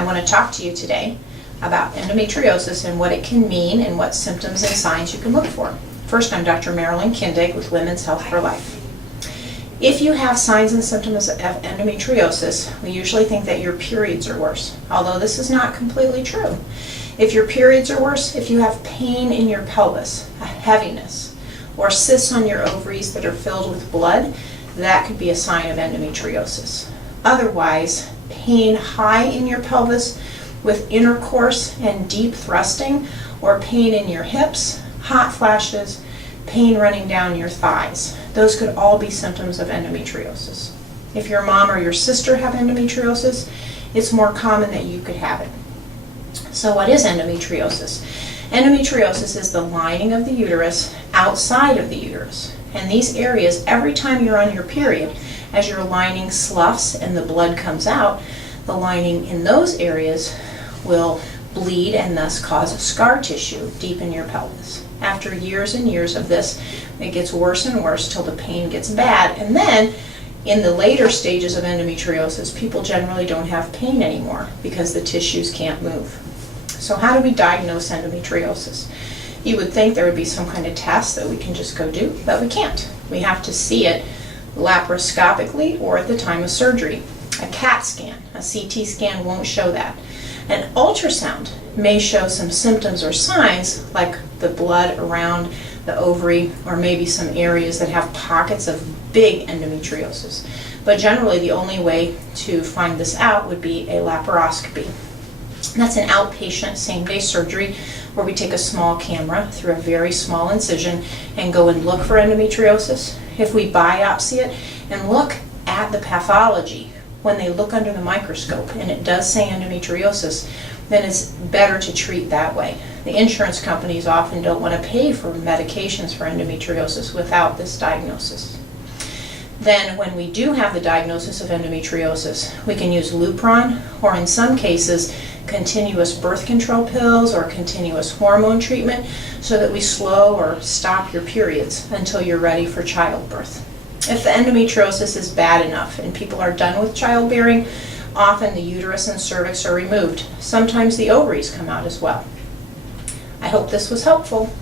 I want to talk to you today about endometriosis and what it can mean and what symptoms and signs you can look for. First, I'm Dr. Marilyn Kindig with Women's Health for Life. If you have signs and symptoms of endometriosis, we usually think that your periods are worse, although this is not completely true. If your periods are worse, if you have pain in your pelvis, a heaviness, or cysts on your ovaries that are filled with blood, that could be a sign of endometriosis. Otherwise, pain high in your pelvis with intercourse and deep thrusting, or pain in your hips, hot flashes, pain running down your thighs. Those could all be symptoms of endometriosis. If your mom or your sister have endometriosis, it's more common that you could have it. So what is endometriosis? Endometriosis is the lining of the uterus outside of the uterus. And these areas, every time you're on your period, as your lining sloughs and the blood comes out, the lining in those areas will bleed and thus cause scar tissue deep in your pelvis. After years and years of this, it gets worse and worse till the pain gets bad. And then in the later stages of endometriosis, people generally don't have pain anymore because the tissues can't move. So how do we diagnose endometriosis? You would think there would be some kind of test that we can just go do, but we can't. We have to see it laparoscopically or at the time of surgery. A CAT scan, a CT scan won't show that. An ultrasound may show some symptoms or signs like the blood around the ovary or maybe some areas that have pockets of big endometriosis. But generally the only way to find this out would be a laparoscopy. That's an outpatient same-day surgery where we take a small camera through a very small incision and go and look for endometriosis. If we biopsy it and look at the pathology, when they look under the microscope and it does say endometriosis, then it's better to treat that way. The insurance companies often don't want to pay for medications for endometriosis without this diagnosis. Then when we do have the diagnosis of endometriosis, we can use Lupron or in some cases continuous birth control pills or continuous hormone treatment so that we slow or stop your periods until you're ready for childbirth. If the endometriosis is bad enough and people are done with childbearing, often the uterus and cervix are removed. Sometimes the ovaries come out as well. I hope this was helpful.